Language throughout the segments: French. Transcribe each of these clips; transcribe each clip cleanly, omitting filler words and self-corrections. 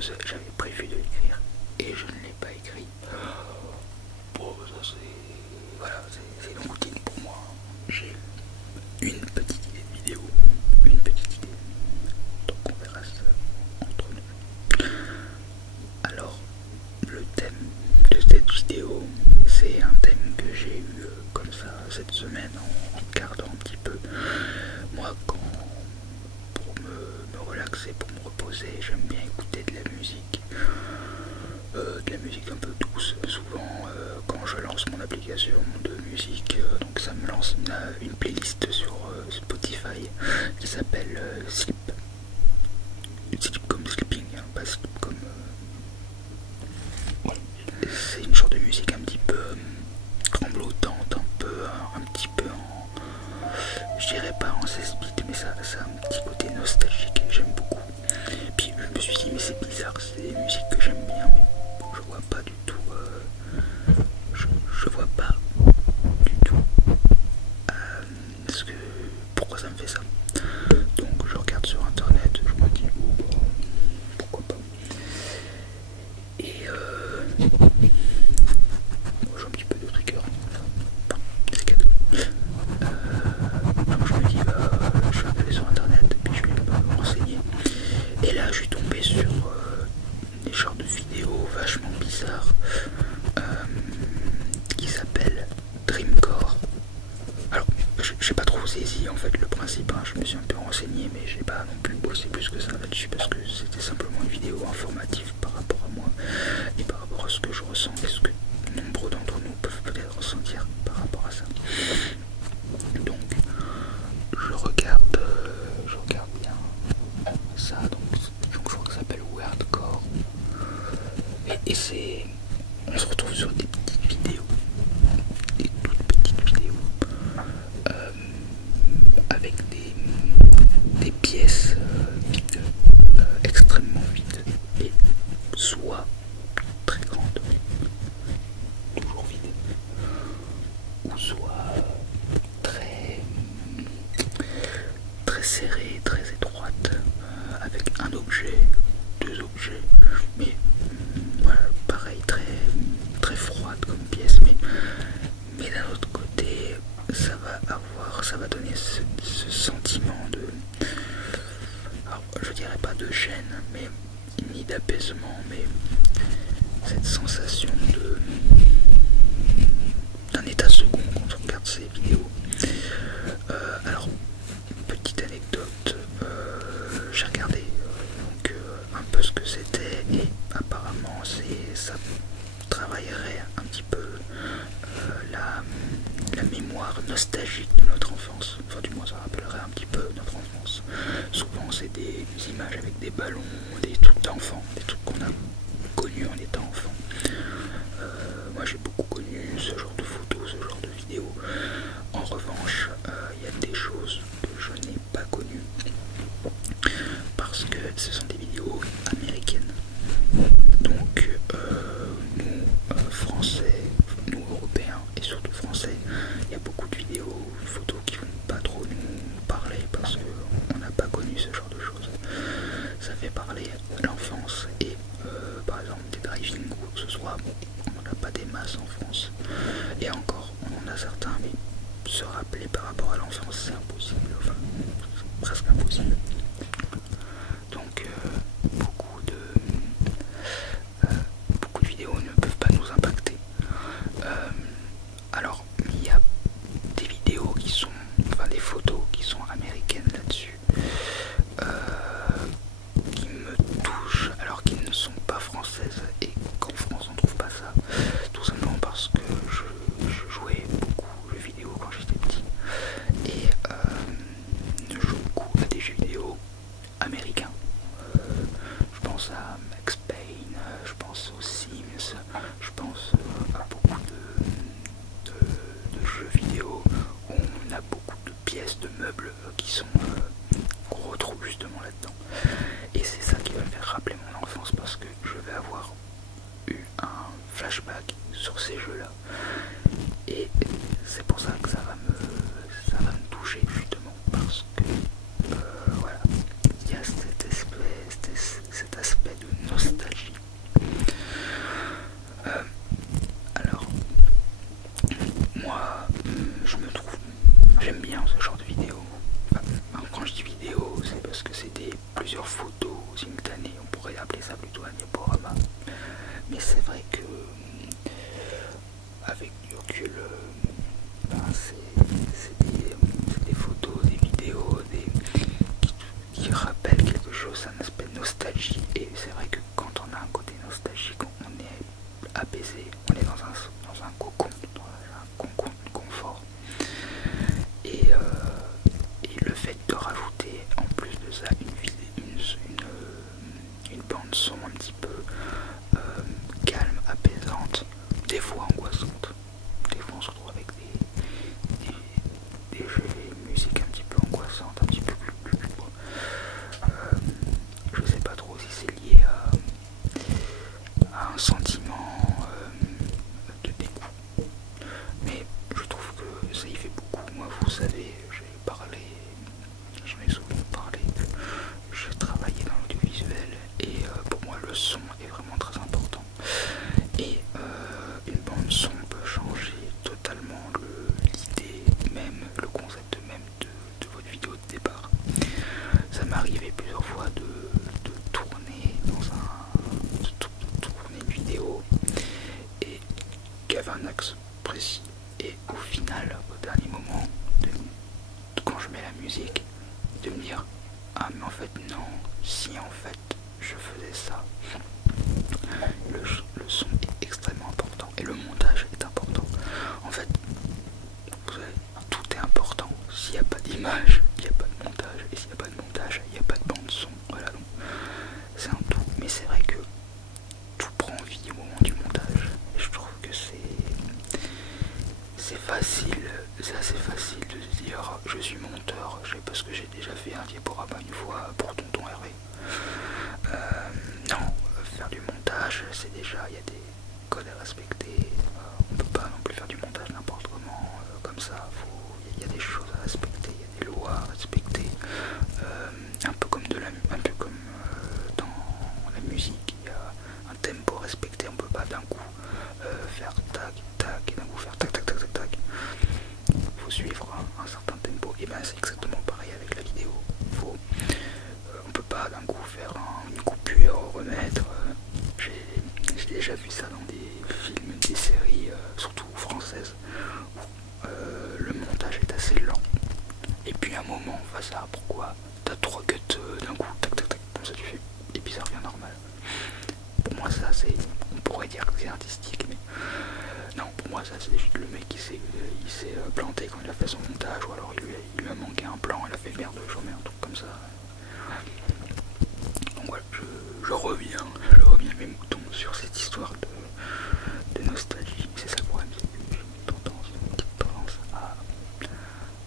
chose, j'avais prévu de l'écrire et je ne l'ai pas écrit. Bon, ça c'est... Voilà, c'est une routine pour moi. J'ai une petite idée de vidéo, une petite idée. Donc on verra ça entre nous. Alors, le thème de cette vidéo, c'est un thème que j'ai eu comme ça cette semaine en regardant un petit peu. Moi, pour me relaxer, pour me reposer, j'aime bien écouter de la musique un peu douce. Souvent, quand je lance mon application de musique, donc ça me lance une playlist sur Spotify qui s'appelle Sleep. Sleep comme sleeping, hein, pas sleep comme... Voilà. C'est une genre de musique un petit peu tremblotante, un petit peu en... Je dirais pas en 16 bits, mais ça a un petit côté nostalgique et j'aime beaucoup. Puis je me suis dit, mais c'est bizarre, c'est des musiques que j'aime bien, mais je vois pas du tout... je vois pas du tout pourquoi ça me fait ça. Donc je regarde sur internet, je me dis, oh, pourquoi pas. Et j'ai un petit peu de trigger, c'est cadeau. Donc je me dis, je vais regarder sur internet et puis je vais me renseigner. Et là je suis tombé sur des genres de vidéos vachement bizarres qui s'appellent Dreamcore. Alors j'ai pas trop saisi en fait le principe, hein. Je me suis un peu renseigné mais j'ai pas non plus bossé plus que ça là-dessus parce que c'était simplement une vidéo informative par rapport à moi et par rapport à ce que je ressens et ce que nombreux d'entre nous peuvent peut-être ressentir par rapport à ça. Donc je regarde bien ça, donc je crois que ça s'appelle Weirdcore et c'est... On se retrouve sur des petites vidéos, des toutes petites vidéos avec des pièces vides, extrêmement vides et soit très grandes, toujours vides, ou soit très serrées, très étroites, avec un objet, deux objets, mais voilà, pareil, très froide comme pièce, mais d'un autre côté, ça va donner ce sentiment de, alors je dirais pas de gêne, mais ni d'apaisement, mais cette sensation d'un état second quand on regarde ces vidéos. Alors, petite anecdote, j'ai regardé donc un peu ce que c'était et apparemment ça travaillerait un petit peu la mémoire nostalgique de notre enfance, enfin du moins ça rappellerait un petit peu notre enfance. Souvent c'est des images avec des ballons, des trucs d'enfants, des trucs qu'on a connus en étant enfant. Moi j'ai beaucoup connu ce genre de photos, ce genre de vidéos. En revanche, il y a des choses que je n'ai pas connues parce que ce sont des vidéos américaines. Donc nous français, nous européens et surtout français, il y a beaucoup de vidéos, de photos qui vont pas trop nous parler parce qu'on n'a pas connu ce genre de choses. Ça fait parler à l'enfance et par exemple des driving ou que ce soit, bon, on n'a pas des masses en France et encore on en a certains, mais se rappeler par rapport à l'enfance c'est impossible, enfin c'est presque impossible. Donc beaucoup de vidéos ne peuvent pas nous impacter. Alors il y a des vidéos qui sont, enfin des photos qui sont américaines là-dessus, qui me touchent alors qu'ils ne sont pas françaises et qu'en France on trouve pas ça, tout simplement parce que je jouais beaucoup aux jeux vidéo quand j'étais petit et je joue beaucoup à des jeux vidéo américains. Je pense à Max Payne, je pense aux Sims, je pense à beaucoup de jeux vidéo où on a beaucoup de pièces, de meubles qui sont qu'on retrouve justement là-dedans. Et c'est ça qui va me faire rappeler mon enfance parce que je vais avoir eu un flashback sur ces jeux-là. Et c'est pour ça que ça va me toucher justement parce que voilà, il y a cet aspect de nostalgie fait de rajouter en plus de ça une bande son un petit peu calme, apaisante, des fois angoissante. Des fois on se retrouve avec des musiques un petit peu angoissantes, un petit peu plus. Je sais pas trop si c'est lié à un sentiment de dégoût, mais je trouve que ça y fait beaucoup. Moi, vous savez, j'en ai souvent parlé, j'ai travaillé dans l'audiovisuel et pour moi le son est vraiment très important. Et une bande son peut changer totalement l'idée même, le concept même de votre vidéo de départ. Ça m'est arrivé plusieurs fois de tourner tourner une vidéo et qu'il y avait un axe précis, et au final, au dernier moment, quand je mets la musique, de me dire ah mais en fait non, si en fait je faisais ça. Le son est extrêmement important et le montage est important. En fait, vous savez, tout est important. S'il n'y a pas d'image, il n'y a pas de montage, et s'il n'y a pas de montage, il n'y a pas de bande son. Voilà, donc c'est un tout. Mais c'est vrai que tout prend vie au moment du montage. Et je trouve que c'est facile, c'est assez facile de se dire je suis monteur, parce que j'ai déjà fait un diaporama une fois pour Tonton Hervé. Non, faire du montage, c'est déjà, il y a des codes à respecter. On peut pas non plus faire du montage n'importe comment, comme ça. Il y a des choses à respecter, il y a des lois à respecter. Un peu comme dans la musique, il y a un tempo à respecter. On peut pas d'un coup faire tac tac et d'un coup faire tac tac tac tac tac. Il faut suivre un certain tempo. Et ben c'est exactement pareil avec la vidéo. On peut pas d'un coup faire une coupure, remettre. J'ai déjà vu ça dans des films, des séries, surtout françaises, où le montage est assez lent. Et puis à un moment, on va ça, pourquoi t'as 3 cuts d'un coup, tac tac tac, comme ça tu fais, et puis ça revient normal. Pour moi ça c'est, on pourrait dire que c'est artistique, mais non, pour moi ça c'est juste le mec qui s'est planté quand il a fait son montage, ou alors il lui a manqué un plan, il a fait merde, je remets un truc comme ça. Donc voilà, je reviens mes moutons sur cette histoire de nostalgie. C'est ça le problème, c'est que j'ai une petite tendance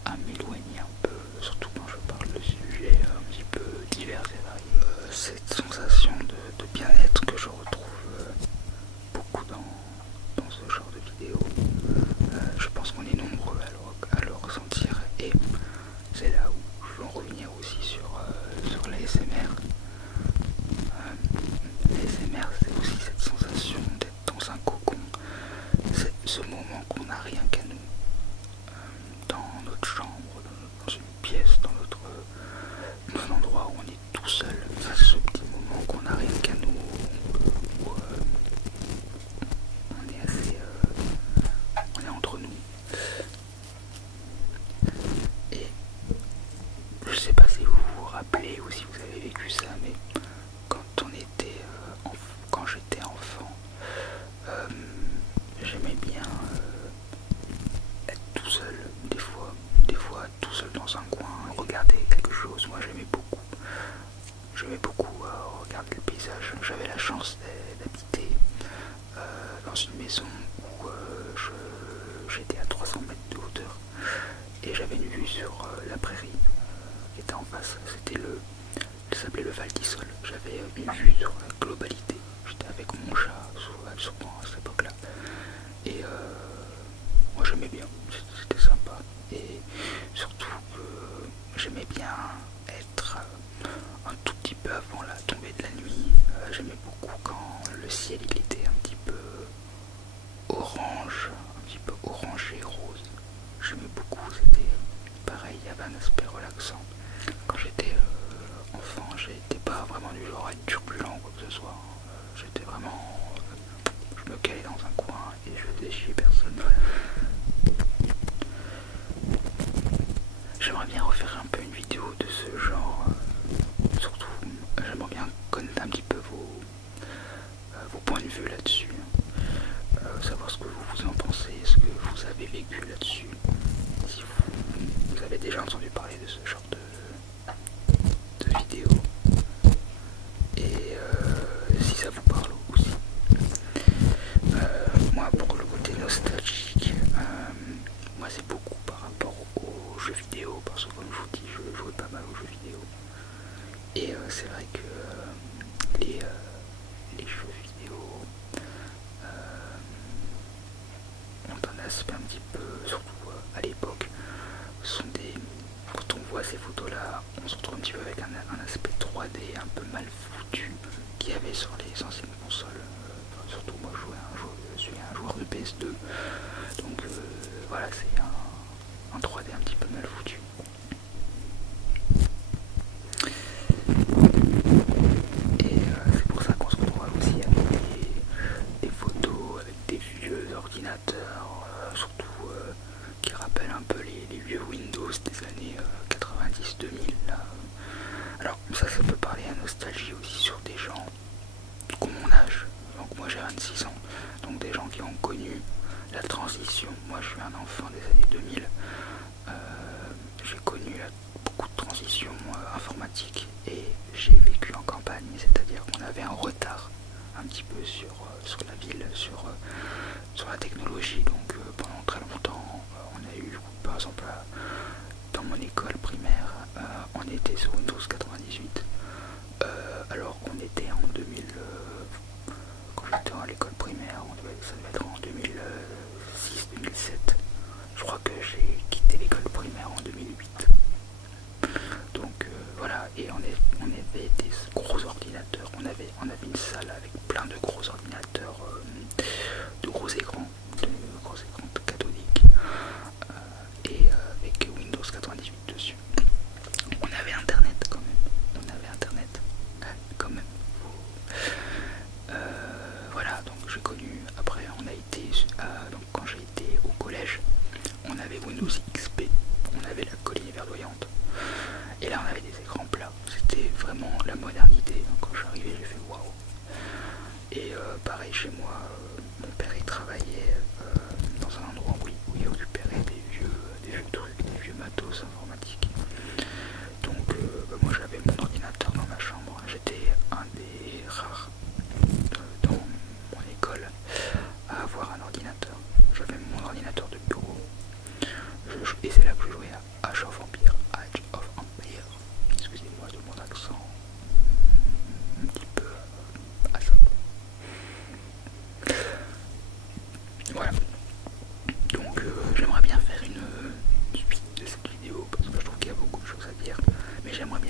à m'éloigner un peu, surtout quand je parle de sujets un petit peu divers et variés. Cette sensation de bien-être que je retrouve beaucoup dans ce genre de vidéo, je pense qu'on est nombreux à le ressentir, et c'est là où je veux en revenir aussi sur l'ASMR. L'ASMR, c'est aussi cette sensation d'être dans un cocon, c'est ce moment qu'on n'a rien qu'à nous, dans notre chambre, dans une pièce, dans un endroit où on est tout seul, ce petit moment qu'on n'a rien qu'à nous, où on est entre nous. Et je sais pas si vous vous rappelez ou si vous avez vécu ça, mais quand j'étais enfant, j'aimais bien être tout seul, des fois tout seul dans un coin, regarder quelque chose. Moi j'aimais beaucoup regarder le paysage. J'avais la chance d'habiter dans une maison où j'étais à 300 mètres de hauteur, et j'avais une vue sur la prairie qui était en face. Ça s'appelait le Val d'Isole. J'avais une vue sur la globalité. J'étais avec mon chat souvent à cette époque-là. Et moi j'aimais bien, c'était sympa. Et surtout que j'aimais bien être un tout petit peu avant la tombée de la nuit. J'aimais beaucoup quand le ciel il était un petit peu orangé, rose. J'aimais beaucoup, c'était pareil, il y avait un aspect relaxant. Quand j'étais enfant, j'étais pas vraiment du genre à être turbulent ou quoi que ce soit. J'étais vraiment... je me calais dans un coin et je faisais chier personne. J'aimerais bien refaire un peu une vidéo de ce genre. Surtout, j'aimerais bien connaître un petit peu vos points de vue là-dessus. Savoir ce que vous en pensez, ce que vous avez vécu là-dessus. Si vous avez déjà entendu parler de ce genre vidéo, parce que comme je vous dis, je jouais pas mal aux jeux vidéo. Et c'est vrai que les jeux vidéo ont un aspect un petit peu, surtout à l'époque, quand on voit ces photos là, on se retrouve un petit peu avec un aspect 3D un peu mal foutu qu'il y avait sur les anciennes consoles. Surtout moi je suis un joueur de PS2, donc voilà, c'est un 3D un petit peu mal foutu. Et c'est pour ça qu'on se retrouve aussi avec des photos, avec des vieux ordinateurs, surtout qui rappellent un peu les vieux Windows des années 90-2000. Alors ça peut parler à nostalgie aussi sur des gens qui ont mon âge. Donc moi j'ai 26 ans, donc des gens qui ont connu la transition. Moi je suis un enfant des années 2000. J'ai connu beaucoup de transitions informatiques et j'ai vécu en campagne, c'est-à-dire qu'on avait un retard un petit peu sur la ville, sur la technologie. Donc pendant très longtemps, on a eu, par exemple, dans mon école primaire, on était sur Windows 98, alors qu'on était en 2000, quand j'étais à l'école primaire, ça devait être en 2006-2007. Je crois que j'ai quitté l'école primaire en 2008. Donc voilà, et on avait des gros ordinateurs, on avait une salle avec plein de gros ordinateurs, de gros écrans cathodiques, et avec Windows 98 dessus. On avait internet quand même, voilà, donc j'ai connu, après on a été, donc quand j'ai été au collège, on avait Windows XP, on avait la colline verdoyante, et là on avait des écrans plats, c'était vraiment la modernité. Quand je suis arrivé, j'ai fait waouh. Et pareil chez moi, mon père il travaillait dans un endroit où il récupérait des vieux trucs, des vieux matos informatiques. Donc moi j'avais mon ordinateur dans ma chambre, j'étais un des rares dans mon école à avoir un ordinateur. J'avais mon ordinateur de bureau, et c'est là que je jouais à Age of Empire. Excusez-moi de mon accent un petit peu à ça. Voilà. Donc j'aimerais bien faire une suite de cette vidéo parce que je trouve qu'il y a beaucoup de choses à dire, mais j'aimerais